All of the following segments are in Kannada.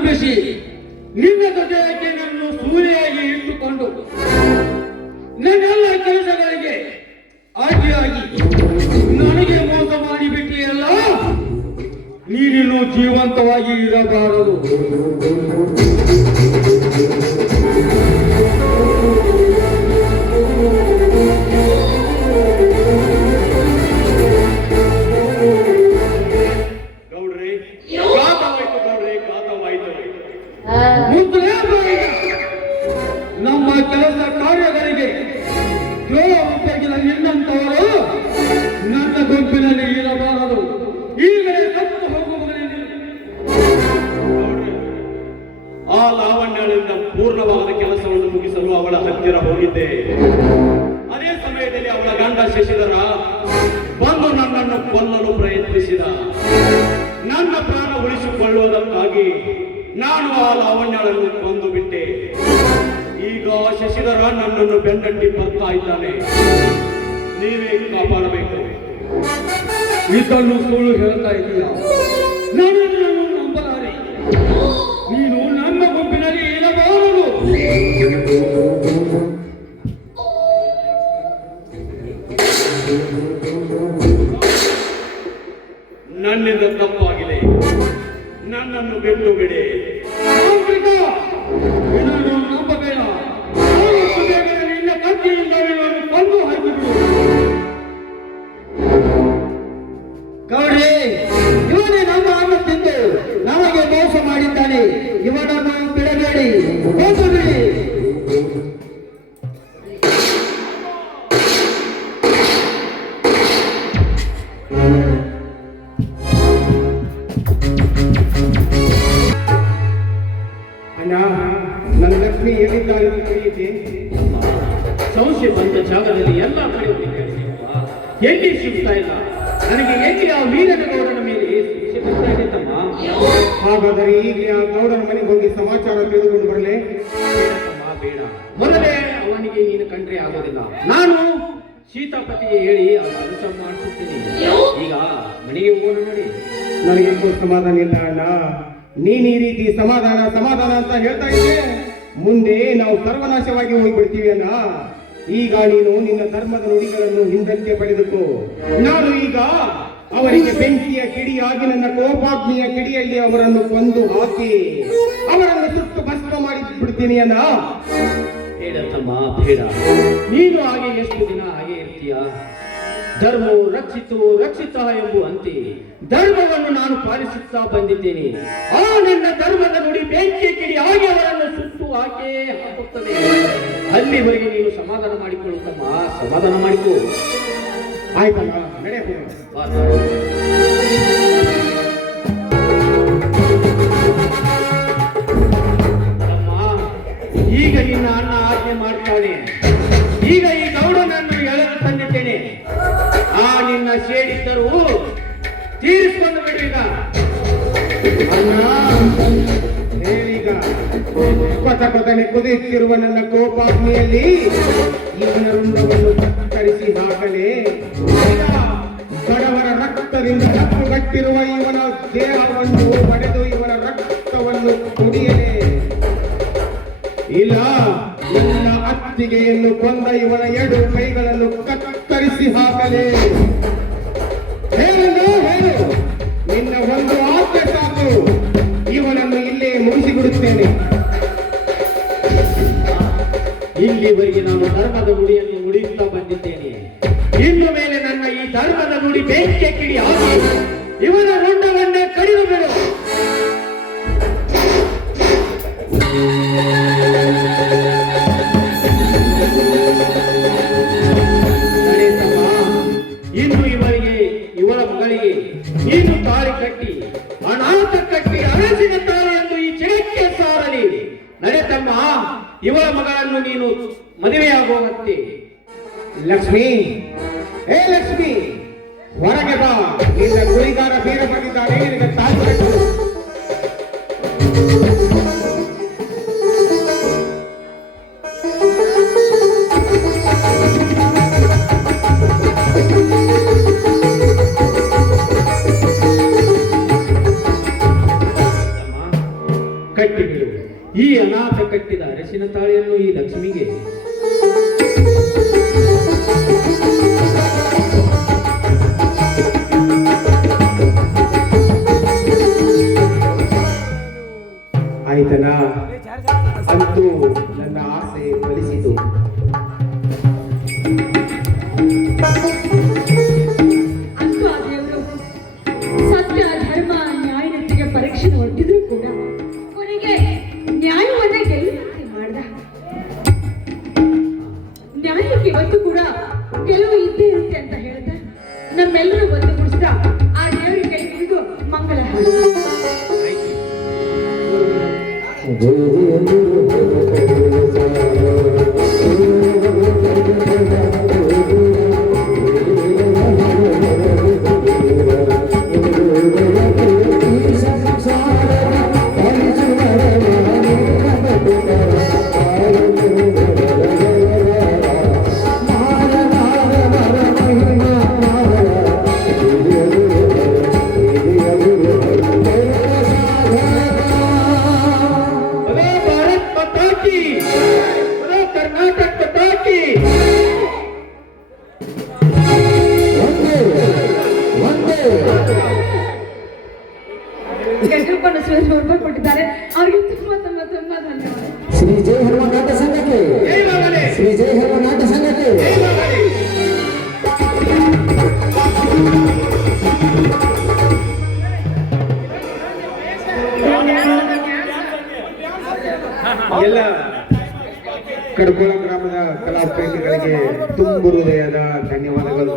ನಂಬಿಸಿ ನಿನ್ನ ಜೊತೆಯಾಗಿ ನನ್ನನ್ನು ಸೂರೆಯಾಗಿ ಇಟ್ಟುಕೊಂಡು ನನ್ನೆಲ್ಲ ಕೆಲಸಗಳಿಗೆ ಆಗಿ ನನಗೆ ಮೋಸ ಮಾಡಿಬಿಟ್ಟಿಯಲ್ಲ. ನೀನಿನ್ನು ಜೀವಂತವಾಗಿ ಇರಬಾರದು. ನಮ್ಮ ಕೆಲಸ ಕಾರ್ಯಗಳಿಗೆ ದ್ರೋಹ ಉಪಯೋಗಿದ ನಿನ್ನಂತವರು ನನ್ನ ಗುಂಪಿನಲ್ಲಿ ಇರಬಾರದು. ಈಗಲೇ ತಪ್ಪು ಹೋಗುವುದರಲ್ಲಿ ಆ ಲಾವಣ್ಯಳಿಂದ ಪೂರ್ಣವಾದ ಕೆಲಸವನ್ನು ಮುಗಿಸಲು ಅವಳ ಹತ್ತಿರ ಹೋಗಿದ್ದೆ. ಅದೇ ಸಮಯದಲ್ಲಿ ಅವಳ ಗಂಡ ಶಶಿಧರ ಬಂದು ನನ್ನನ್ನು ಕೊಲ್ಲಲು ಪ್ರಯತ್ನಿಸಿದ. ನನ್ನ ಪ್ರಾಣ ಉಳಿಸಿಕೊಳ್ಳುವುದಕ್ಕಾಗಿ ನಾನು ಆ ಲಾವಣ್ಯಳನ್ನು ಕೊಂದು ಬಿಟ್ಟೆ. ಈಗ ಶಶಿಧರ ನನ್ನನ್ನು ಬೆನ್ನಟ್ಟಿ ಬರ್ತಾ ಇದ್ದಾನೆ. ನೀವೇ ಕಾಪಾಡಬೇಕು. ಇದನ್ನು ಸುಳ್ಳು ಹೇಳ್ತಾ ಇದೀಯ. ನಾನು ನಂಬಲಾರೆ. ನೀನು ನಮ್ಮ ಗುಂಪಿನಲ್ಲಿ ಇರಬಾರದು. ನನ್ನಿಂದ ತಪ್ಪಾಗಿದೆ. ನನ್ನನ್ನು ಬಿಟ್ಟು ಬಿಡಿ. ಇದನ್ನು ನಂಬಬೇಡ. ನಿನ್ನ ಕತ್ತಿಯಿಂದ ಕೊಂದು ಹಾಕಿಬಿಡು. ಗೌಡ್ರಿ, ಇವನೇ ನಮ್ಮ ಅನ್ನ ತಿಂದು ನಮಗೆ ಮೋಸ ಮಾಡಿದ್ದಾನೆ. ಇವನನ್ನು ಬಿಡಬೇಡಿ, ಕೊಂದು ಬಿಡಿ. ನನ್ನ ಲಕ್ಷ್ಮಿ ಎಲ್ಲಿದ್ದಾರೆ ತಿಳಿಯಿತೆ? ಸಂಶಯ ಬಂದ ಜಾಗದಲ್ಲಿ ಎಲ್ಲ ಕಡೆ ಎಲ್ಲಿ ಸಿಗ್ತಾ ಇಲ್ಲ. ನನಗೆ ಎಲ್ಲಿ ಆ ವೀರನಗೌಡನ ಮೇಲೆ ಸಂಶಯ ಬರ್ತಾ ಇದೆ ತಮ್ಮ. ಹಾಗಾದರೆ ಈಗಲೇ ಆ ಗೌಡನ ಮನೆಗೆ ಹೋಗಿ ಸಮಾಚಾರ ತಿಳಿದುಕೊಂಡು ಬರಲೇ? ಬೇಡ, ಮೊದಲೇ ಅವನಿಗೆ ನೀನು ಕಂಡ್ರೆ ಆಗೋದಿಲ್ಲ. ನಾನು ಸೀತಾಪತಿಗೆ ಹೇಳಿ ಆ ಕೆಲಸ ಮಾಡಿಸುತ್ತೇನೆ. ಈಗ ಮನೆಗೆ ಹೋಗೋಣ ನೋಡಿ. ನನಗೆ ಸಮಾಧಾನ ಇಲ್ಲ ಅಣ್ಣ. ನೀನ್ ಈ ರೀತಿ ಸಮಾಧಾನ ಸಮಾಧಾನ ಅಂತ ಹೇಳ್ತಾ ಇದ್ದೆ, ಮುಂದೆ ನಾವು ಸರ್ವನಾಶವಾಗಿ ಹೋಗ್ಬಿಡ್ತೀವಿ ಅಣ್ಣ. ಈಗ ನೀನು ನಿನ್ನ ಧರ್ಮದ ನುಡಿಗಳನ್ನು ಹಿಂದಕ್ಕೆ ಪಡೆದುಕೋ. ನಾನು ಈಗ ಅವರಿಗೆ ಬೆಂಕಿಯ ಕಿಡಿಯಾಗಿ ನನ್ನ ಕೋಪಾಗ್ನಿಯ ಕಿಡಿಯಲ್ಲಿ ಅವರನ್ನು ಕೊಂದು ಹಾಕಿ ಅವರನ್ನು ಸುಟ್ಟು ಭಸ್ಮ ಮಾಡಿ ಬಿಡ್ತೀನಿ ಅಣ್ಣ. ಬೇಡ ತಮ್ಮ, ಬೇಡ. ನೀನು ಹಾಗೆ ಎಷ್ಟು ದಿನ ಹಾಗೆ ಇರ್ತೀಯ? ಧರ್ಮವು ರಕ್ಷಿತು ರಕ್ಷಿತ ಎಂಬುವಂತೆ ಧರ್ಮವನ್ನು ನಾನು ಪಾಲಿಸುತ್ತಾ ಬಂದಿದ್ದೇನೆ. ಆ ನನ್ನ ಧರ್ಮದ ನುಡಿ ಬೆಂಕಿ ಕಿಡಿ ಹಾಗೆ ಅವರನ್ನು ಸುಟ್ಟು ಹಾಕೇ ಹಾಕುತ್ತದೆ. ಅಲ್ಲಿವರೆಗೆ ನೀನು ಸಮಾಧಾನ ಮಾಡಿಕೊಳ್ಳುತ್ತಮ್ಮ, ಸಮಾಧಾನ ಮಾಡಿಕೊ. ಆಯ್ತಲ್ಲ, ನಡೆಯ. ಈಗ ನಿನ್ನ ಅಣ್ಣ ಆಜ್ಞೆ ಮಾಡ್ತಾನೆ. ಈಗ ಈ ಗೌಡನನ್ನು ಎಳೆದು ತಂದಿದ್ದೇನೆ. ಆ ನಿನ್ನ ಸೇಡಿದ್ದರು ತೀರಿಸಿಕೊಂಡು ಬಿಡುವ. ಹೇಳೀಗ ಕೊತ ಕೊತನೆ ಕುದಿಯುತ್ತಿರುವ ನನ್ನ ಕೋಪಾಗ್ನಿಯಲ್ಲಿ ಇವನ ರುಂಡವನ್ನು ಕತ್ತರಿಸಿ ಹಾಕಲೇ. ಬಡವರ ರಕ್ತದಿಂದ ಕಪ್ಪುಗಟ್ಟಿರುವ ಇವನ ದೇಹವನ್ನು ಪಡೆದು ಇವನ ರಕ್ತವನ್ನು ಕುಡಿಯಲೇ. ಇಲ್ಲ, ನನ್ನ ಅತ್ತಿಗೆಯನ್ನು ಕೊಂದ ಇವನ 2 ಕೈಗಳನ್ನು ಕತ್ತರಿಸಿ ಹಾಕಲೇ. ಹೇಳು, ನಿನ್ನ ಒಂದು ಆಜ್ಞೆ ಸಾಕು. ಇವನನ್ನು ಇಲ್ಲೇ ಮುಗಿಸಿಬಿಡುತ್ತೇನೆ. ಇಲ್ಲಿವರೆಗೆ ನಾನು ಧರ್ಮದ ನುಡಿಯನ್ನು ನುಡಿಯುತ್ತಾ ಬಂದಿದ್ದೇನೆ. ಇನ್ನು ಮೇಲೆ ನನ್ನ ಈ ಧರ್ಮದ ನುಡಿ ಬೆಂಕಿಯ ಕಿಡಿ ಹಾಕಿ ಇವನ ರುಂಡವನ್ನೇ ಕಡಿದು ಬಿಡು. ಇನ್ನು ಇವಳ ಮಗಳಿಗೆ ನೀನು ತಾಳಿ ಕಟ್ಟಿ ಅನಾಥ ಕಟ್ಟಿ ಅರಸಿನ ತಾಳಿ ಎಂದು ಈ ಚಿರಕ್ಕೆ ಸಾರಲಿ. ನಡೆತಮ್ಮ, ಇವಳ ಮಗಳನ್ನು ನೀನು ಮದುವೆಯಾಗುವಂತೆ. ಲಕ್ಷ್ಮಿ, ಹೇ ಲಕ್ಷ್ಮಿ, ಹೊರಗೆ ಬಾ. ನಿನ್ನ ಗುರಿಗಾರ ಬೇರೆ ಬಂದಿದ್ದಾನೆ. ನಿನಗೆ ತಾಳಿ ಕಟ್ಟು. ಈ ಲಕ್ಷ್ಮಿಗೆ? ಆಯ್ತನ, ಅಂತೂ ನನ್ನ ಆಸೆ ಫಲಿಸಿತು. ಅಂತೂ ಆ ದೇವರು ಸತ್ಯ ಧರ್ಮ ನ್ಯಾಯನತೆಗೆ ಪರೀಕ್ಷೆ ಒಡ್ಡಿದ್ರು ಕೂಡ ಕೊನೆಗೆ ನ್ಯಾಯವನ್ನ ಗೆಲ್ಲುವಂತೆ ಮಾಡ್ದ. ನ್ಯಾಯಕ್ಕೆ ಇವತ್ತು ಕೂಡ ಗೆಲುವು ಇದ್ದೇ ಇರುತ್ತೆ ಅಂತ ಹೇಳ್ದ ನಮ್ಮೆಲ್ಲರೂ ಒಂದುಗೂಡಿಸಿದ ಆ ದೇವರಿಗೆ ಕೈ ಹಿಡಿದು ಮಂಗಳ ಹಾಡು. ಕೆಟ್ಟಪ್ಪನ ಸುರೇಶ್ ಕೊಟ್ಟಿದ್ದಾರೆ. ಅವರಿಗೆ ತುಂಬಾ ತುಂಬಾ ತುಂಬಾ ಧನ್ಯವಾದ. ಶ್ರೀ ಜಯ ಹನುಮ ನಾಟ್ಯ ಸಂಘಕ್ಕೆ, ಶ್ರೀ ಜಯ ಹನುಮ ನಾಟ್ಯ ಸಂಘಕ್ಕೆ. ಎಲ್ಲ ಕಡ್ಕೋಳ ಗ್ರಾಮದ ಕಲಾ ಪ್ರೇಮಿಗಳಿಗೆ ತುಂಬು ಹೃದಯದ ಧನ್ಯವಾದಗಳು.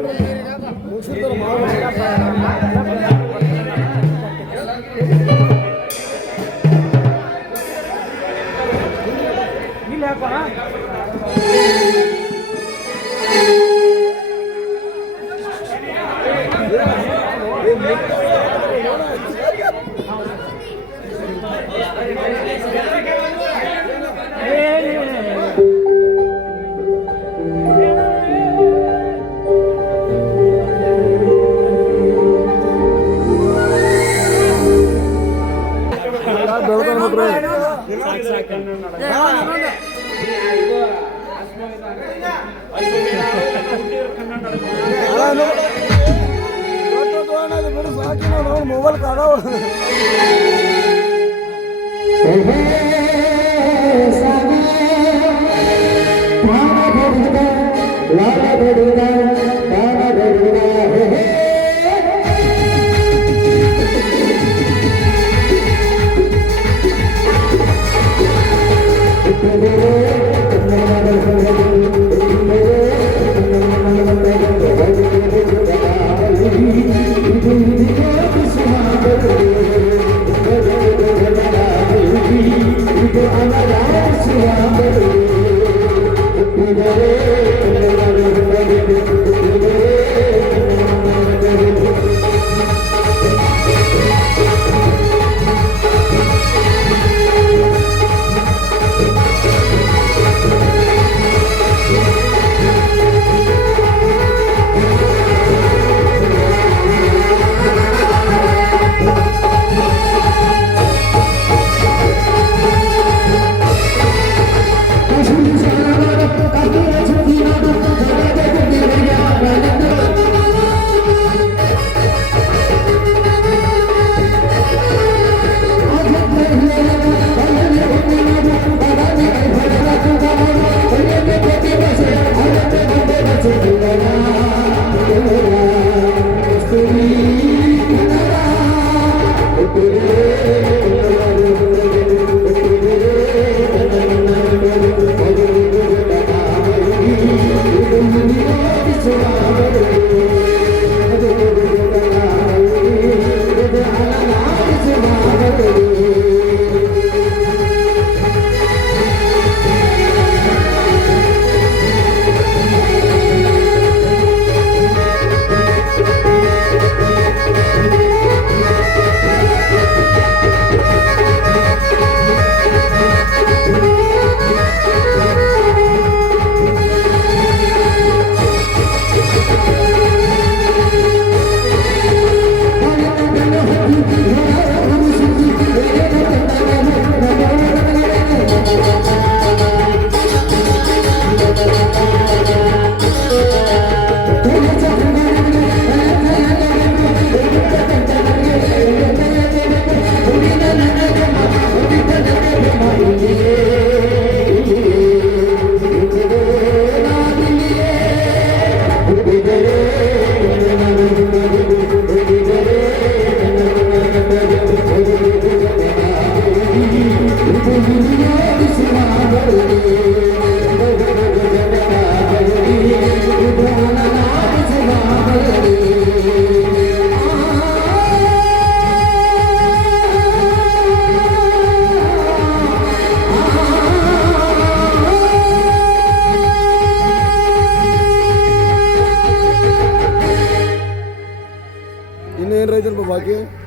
मोबाइल का ಅನುಗುಣವಾಗಿ